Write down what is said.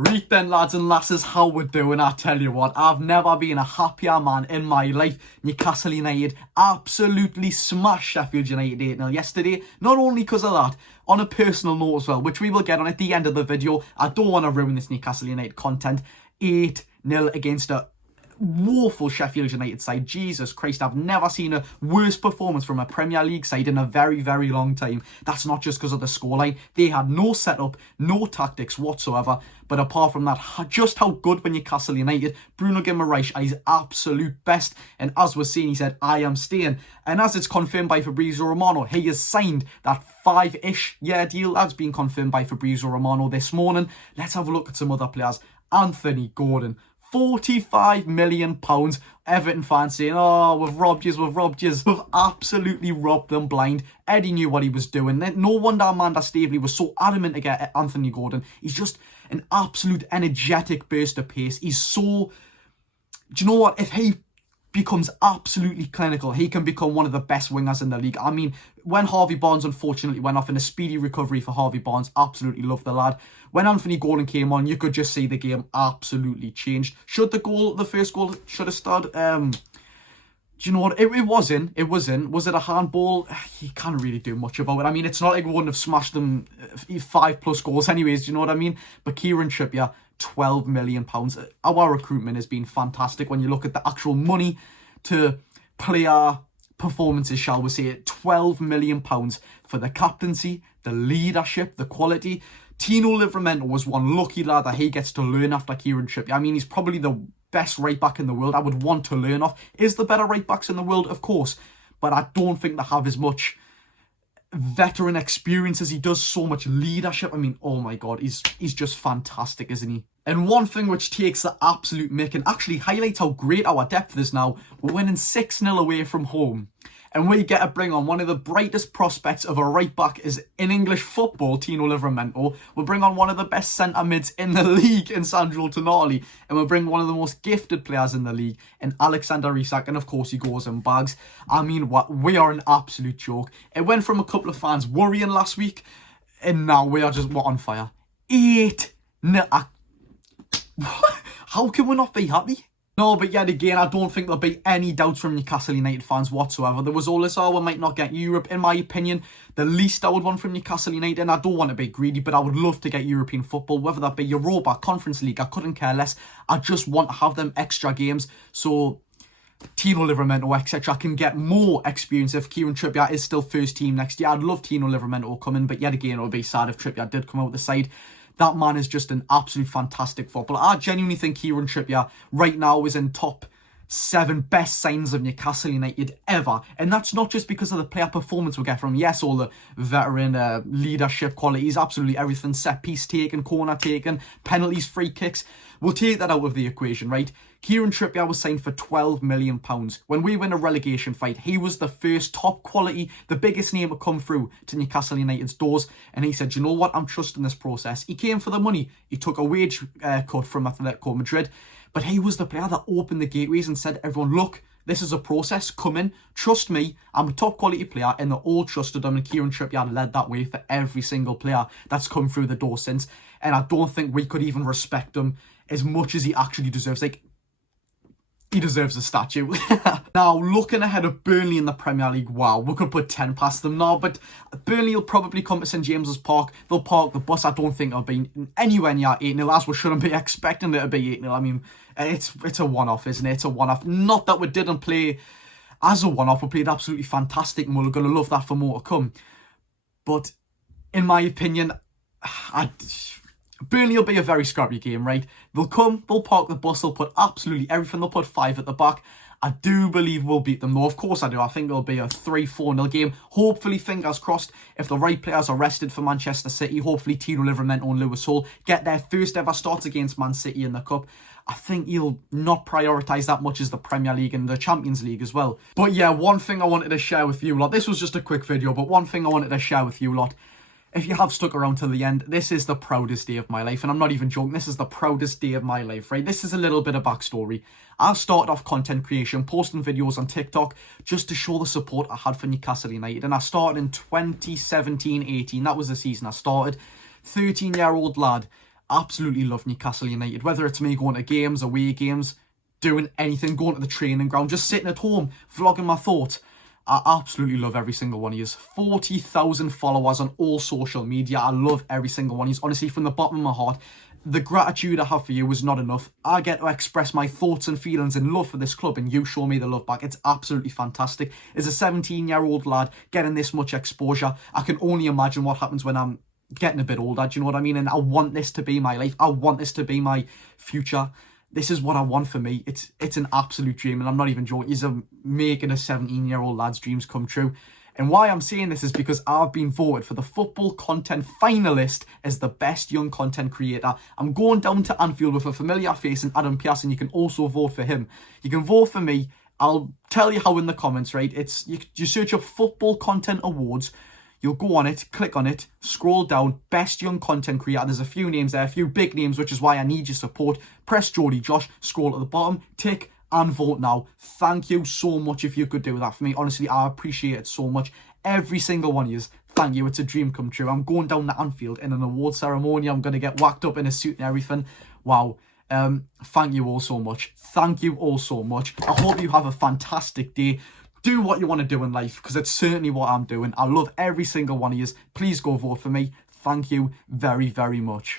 Right then, lads and lasses, how we're doing. I tell you what, I've never been a happier man in my life. Newcastle United absolutely smashed Sheffield United 8-0 yesterday. Not only because of that, on a personal note as well, which we will get on at the end of the video. I don't want to ruin this Newcastle United content. 8-0 against a woeful Sheffield United side. Jesus Christ, I've never seen a worse performance from a Premier League side in a very, very long time. That's not just because of the scoreline. They had no setup, no tactics whatsoever. But apart from that, just how good were Newcastle United. Bruno Guimaraes at his absolute best. And as we're seeing, he said, I am staying. And as it's confirmed by Fabrizio Romano, he has signed that 5-ish year deal. That's been confirmed by Fabrizio Romano this morning. Let's have a look at some other players. Anthony Gordon. £45 million. Everton fans saying, oh, we've robbed yous. We've absolutely robbed them blind. Eddie knew what he was doing. No wonder Amanda Staveley was so adamant to get Anthony Gordon. He's just an absolute energetic burst of pace. He's so... Do you know what? If he becomes absolutely clinical, he can become one of the best wingers in the league. I mean, when Harvey Barnes unfortunately went off, in a speedy recovery for Harvey Barnes, absolutely loved the lad. When Anthony Gordon came on, you could just see the game absolutely changed. Should the first goal should have started? Do you know what? It was in. Was it a handball? You can't really do much about it. I mean, it's not like we wouldn't have smashed them 5+ goals anyways, do you know what I mean? But Kieran Trippier, £12 million. Our recruitment has been fantastic when you look at the actual money to player performances, shall we say. £12 million for the captaincy, the leadership, the quality. Tino Livramento was one lucky lad that he gets to learn after Kieran Trippier. I mean, he's probably the best right back in the world. I would want to learn off. Is the better right backs in the world? Of course. But I don't think they have as much veteran experience as he does. So much leadership. I mean, oh my God, he's just fantastic, isn't he? And one thing which takes the absolute mick and actually highlights how great our depth is now, we're winning 6-0 away from home. And we get to bring on one of the brightest prospects of a right back is in English football, Tino Livramento. We'll bring on one of the best centre mids in the league in Sandro Tonali. And we'll bring one of the most gifted players in the league in Alexander Isak. And of course, he goes in bags. I mean, we are an absolute joke. It went from a couple of fans worrying last week, and now we're on fire. 8-0. How can we not be happy? No, but yet again, I don't think there'll be any doubts from Newcastle United fans whatsoever. There was all this, oh, we might not get Europe. In my opinion, the least I would want from Newcastle United, and I don't want to be greedy, but I would love to get European football, whether that be Europa, Conference League, I couldn't care less. I just want to have them extra games, so Tino Livramento, etc. can get more experience if Kieran Trippier is still first team next year. I'd love Tino Livramento to come in, but yet again, it would be sad if Trippier did come out the side. That man is just an absolute fantastic footballer. I genuinely think Kieran Trippier right now is in top 7 best signs of Newcastle United ever. And that's not just because of the player performance we get from, yes, all the veteran leadership qualities, absolutely everything, set piece taken, corner taken, penalties, free kicks. We'll take that out of the equation, right? Kieran Trippier was signed for £12 million. When we win a relegation fight, he was the first top quality, the biggest name to come through to Newcastle United's doors. And he said, you know what, I'm trusting this process. He came for the money. He took a wage cut from Atletico Madrid. But he was the player that opened the gateways and said, everyone, look, this is a process. Come in. Trust me. I'm a top quality player. And they all trusted him. And Kieran Trippier led that way for every single player that's come through the door since. And I don't think we could even respect him as much as he actually deserves. Like, he deserves a statue. Now, looking ahead of Burnley in the Premier League, wow, we could put 10 past them now, but Burnley will probably come to St James's Park. They'll park the bus. I don't think it'll be anywhere near 8-0, as we shouldn't be expecting it to be 8-0. I mean, it's a one-off, isn't it? It's a one-off. Not that we didn't play as a one-off. We played absolutely fantastic, and we're going to love that for more to come. But in my opinion, Burnley will be a very scrappy game, right? They'll come, they'll park the bus, they'll put absolutely everything, they'll put 5 at the back. I do believe we'll beat them, though. Of course I do. I think it'll be a 3-4-0 game. Hopefully, fingers crossed, if the right players are rested for Manchester City, hopefully Tino Livramento and Lewis Hall get their first ever starts against Man City in the Cup. I think he'll not prioritise that much as the Premier League and the Champions League as well. But yeah, one thing I wanted to share with you lot. This was just a quick video, but one thing I wanted to share with you lot. If you have stuck around till the end, this is the proudest day of my life. And I'm not even joking, this is the proudest day of my life, right? This is a little bit of backstory. I started off content creation, posting videos on TikTok, just to show the support I had for Newcastle United. And I started in 2017-18. That was the season I started. 13-year-old lad. absolutely love Newcastle United. Whether it's me going to games, away games, doing anything, going to the training ground, just sitting at home, vlogging my thoughts. I absolutely love every single one of you. 40,000 followers on all social media. I love every single one of you. Honestly, from the bottom of my heart, the gratitude I have for you is not enough. I get to express my thoughts and feelings and love for this club, and you show me the love back. It's absolutely fantastic. As a 17-year-old lad getting this much exposure, I can only imagine what happens when I'm getting a bit older. Do you know what I mean? And I want this to be my life. I want this to be my future. This is what I want for me. It's an absolute dream, and I'm not even joking. You're making a 17-year-old lad's dreams come true. And why I'm saying this is because I've been voted for the Football Content Finalist as the best young content creator. I'm going down to Anfield with a familiar face in Adam Pearce, and you can also vote for him. You can vote for me. I'll tell you how in the comments, right? It's you search up Football Content Awards. You'll go on it, click on it, scroll down, best young content creator. There's a few names there, a few big names, which is why I need your support. Press Geordie Josh, scroll at the bottom, tick and vote now. Thank you so much if you could do that for me. Honestly, I appreciate it so much. Every single one of you, thank you. It's a dream come true. I'm going down to Anfield in an award ceremony. I'm going to get whacked up in a suit and everything. Wow. Thank you all so much. Thank you all so much. I hope you have a fantastic day. Do what you want to do in life, because it's certainly what I'm doing. I love every single one of you. Please go vote for me. Thank you very, very much.